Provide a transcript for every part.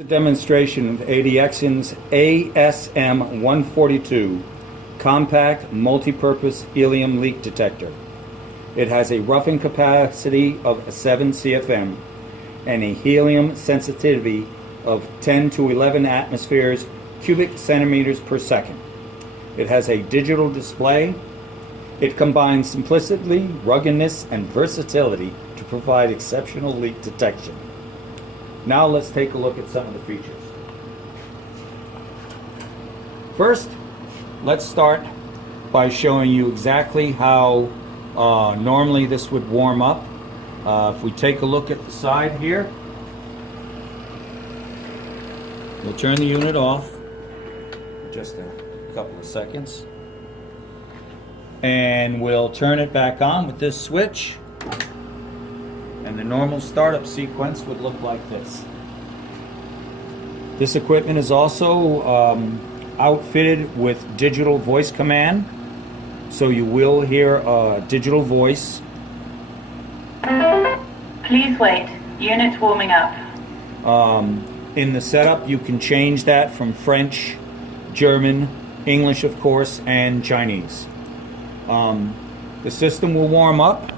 A demonstration of Adixen's ASM 142 compact multi-purpose helium leak detector. It has a roughing capacity of 7 CFM and a helium sensitivity of 10 to 11 atmospheres cubic centimeters per second. It has a digital display. It combines simplicity, ruggedness, and versatility to provide exceptional leak detection. Now let's take a look at some of the features. First, let's start by showing you exactly how normally this would warm up. If we take a look at the side here, we'll turn the unit off for just a couple of seconds. And we'll turn it back on with this switch. And the normal startup sequence would look like this. This equipment is also outfitted with digital voice command, so you will hear a digital voice. Please wait, unit warming up. In the setup you can change that from French, German, English of course, and Chinese. The system will warm up.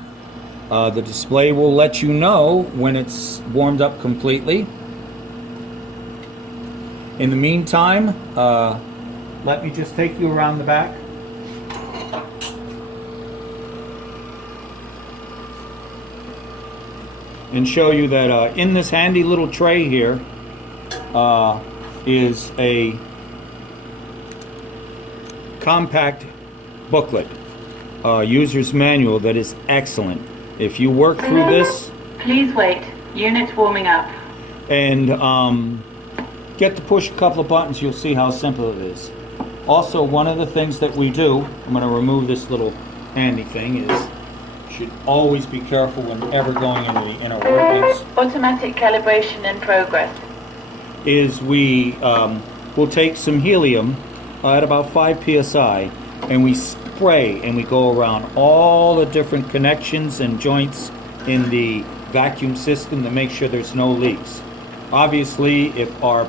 The display will let you know when it's warmed up completely. In the meantime, let me just take you around the back. And show you that in this handy little tray here is a compact booklet, user's manual that is excellent. If you work through this, please wait, unit warming up, and get to push a couple of buttons, you'll see how simple it is. Also, one of the things that we do, I'm going to remove this little handy thing, is you should always be careful whenever going into the inner workings. Automatic calibration in progress. Is we will take some helium at about 5 psi and we spray and we go around all the different connections and joints in the vacuum system to make sure there's no leaks. Obviously, if our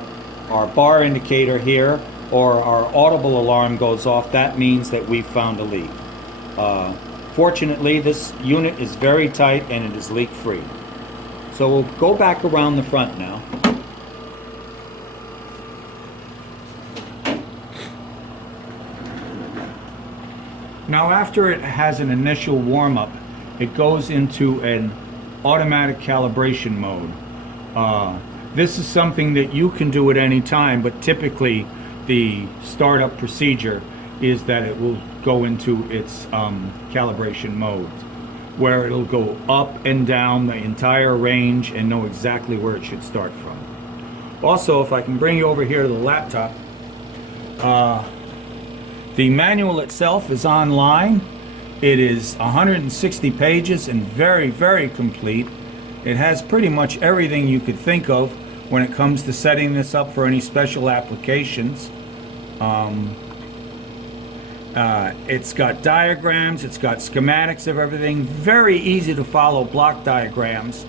bar indicator here or our audible alarm goes off, that means that we've found a leak. Fortunately, this unit is very tight and it is leak free. So we'll go back around the front now. Now, after it has an initial warm-up, it goes into an automatic calibration mode. This is something that you can do at any time, but typically the startup procedure is that it will go into its calibration mode, where it'll go up and down the entire range and know exactly where it should start from. Also, if I can bring you over here to the laptop, the manual itself is online. It is 160 pages and very, very complete. It has pretty much everything you could think of when it comes to setting this up for any special applications. It's got diagrams, it's got schematics of everything, very easy to follow block diagrams,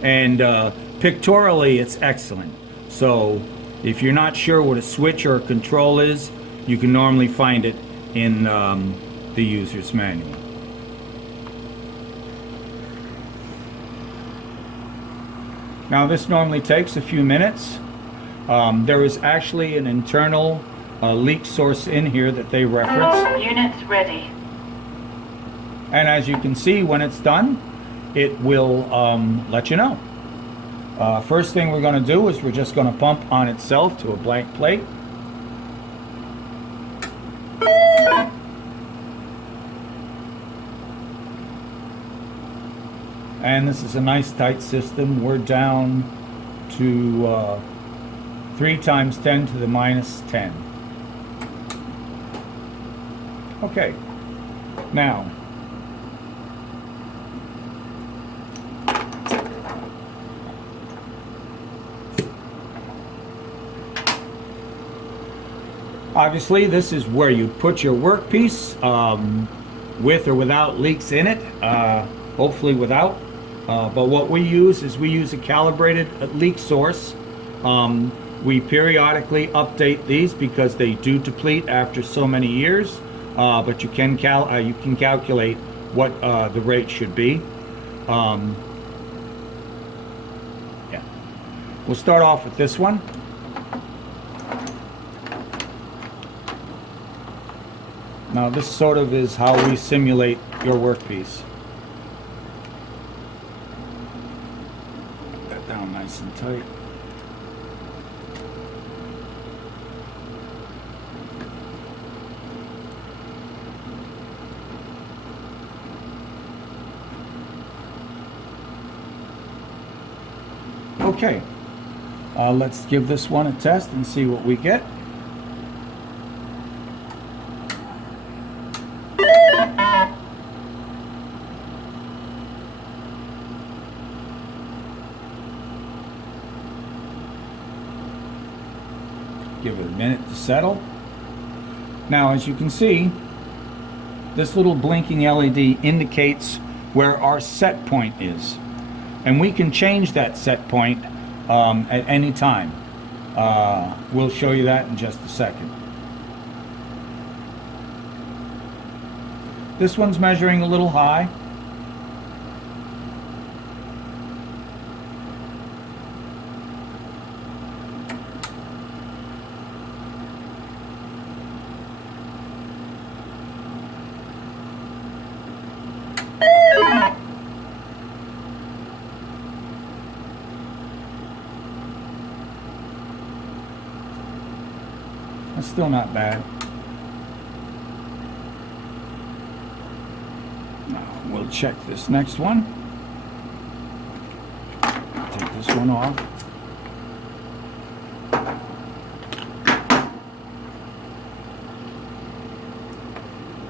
and pictorially it's excellent. So if you're not sure what a switch or a control is, you can normally find it in the user's manual. Now, this normally takes a few minutes. There is actually an internal leak source in here that they reference. Units ready. And as you can see, when it's done, it will let you know. First thing we're going to do is we're just going to pump on itself to a blank plate. And this is a nice tight system. We're down to 3 times 10 to the minus 10. Okay, now obviously this is where you put your workpiece, with or without leaks in it, hopefully without. But what we use is we use a calibrated leak source We periodically update these because they do deplete after so many years, but you can calculate what the rate should be. Yeah. We'll start off with this one. Now this sort of is how we simulate your workpiece. Put that down nice and tight. Okay, let's give this one a test and see what we get. Give it a minute to settle. Now, as you can see, this little blinking LED indicates where our set point is. And we can change that set point at any time. We'll show you that in just a second. This one's measuring a little high. It's still not bad. Now we'll check this next one. Take this one off.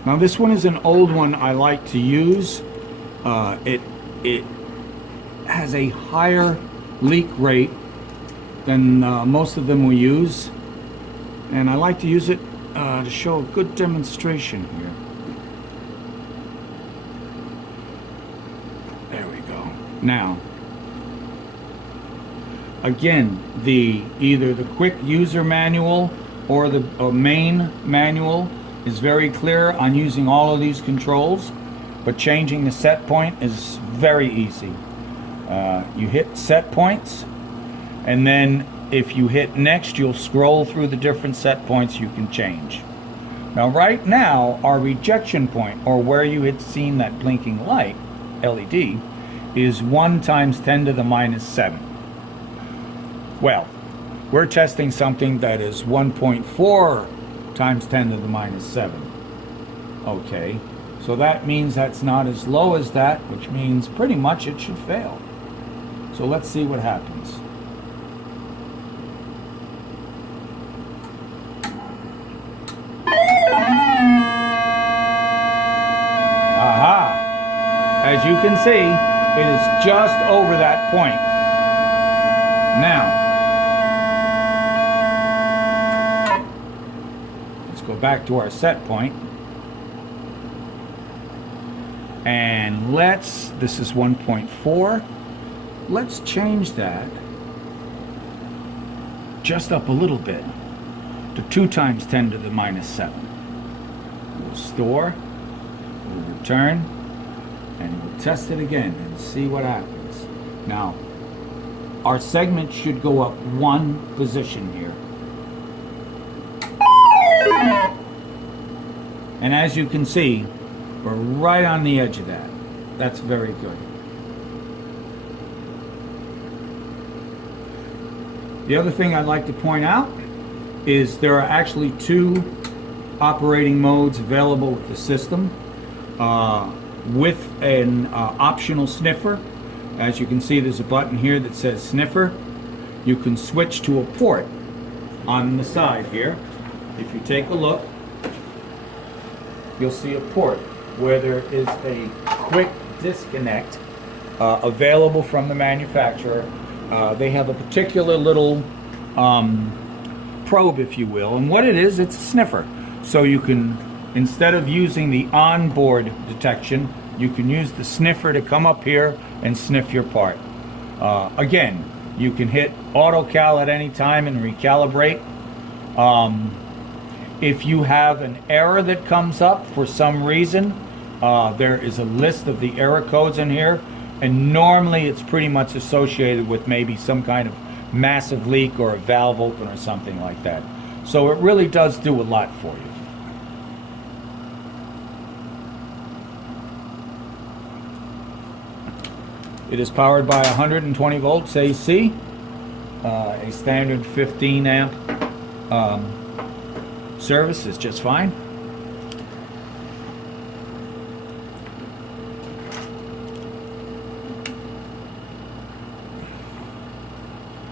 Now this one is an old one I like to use. It has a higher leak rate than most of them we use. And I like to use it to show a good demonstration here. There we go. Now, again, either the quick user manual or the main manual is very clear on using all of these controls, but changing the set point is very easy. You hit set points, and then if you hit next, you'll scroll through the different set points you can change. Now right now, our rejection point, or where you had seen that blinking light, LED, is 1 times 10 to the minus 7. Well, we're testing something that is 1.4 times 10 to the minus 7. Okay, so that means that's not as low as that, which means pretty much it should fail. So let's see what happens. As you can see, it is just over that point. Now, let's go back to our set point. And this is 1.4. Let's change that just up a little bit to 2 times 10 to the minus 7. We'll store, we'll return, and we'll test it again and see what happens. Now, our segment should go up 1 position here. And as you can see, we're right on the edge of that. That's very good. The other thing I'd like to point out is there are actually 2 operating modes available with the system. With an optional sniffer. As you can see, there's a button here that says sniffer. You can switch to a port on the side here. If you take a look, you'll see a port where there is a quick disconnect available from the manufacturer. They have a particular little probe, if you will, and what it is, it's a sniffer. So you can, instead of using the onboard detection, you can use the sniffer to come up here and sniff your part. Again, You can hit auto cal at any time and recalibrate. If you have an error that comes up for some reason, there is a list of the error codes in here, and normally it's pretty much associated with maybe some kind of massive leak or a valve open or something like that. So it really does do a lot for you. It is powered by 120 volts AC, a standard 15 amp service is just fine.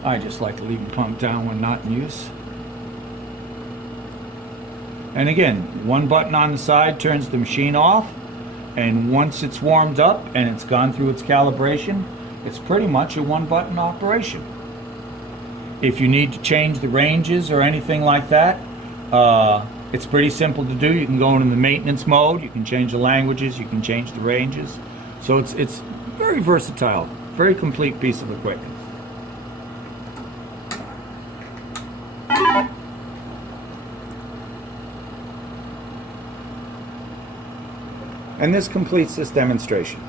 I just like to leave them pumped down when not in use. And again, one button on the side turns the machine off, and once it's warmed up and it's gone through its calibration, it's pretty much a one button operation. If you need to change the ranges or anything like that, it's pretty simple to do. You can go into the maintenance mode, you can change the languages, you can change the ranges. So it's very versatile, very complete piece of equipment. And this completes this demonstration.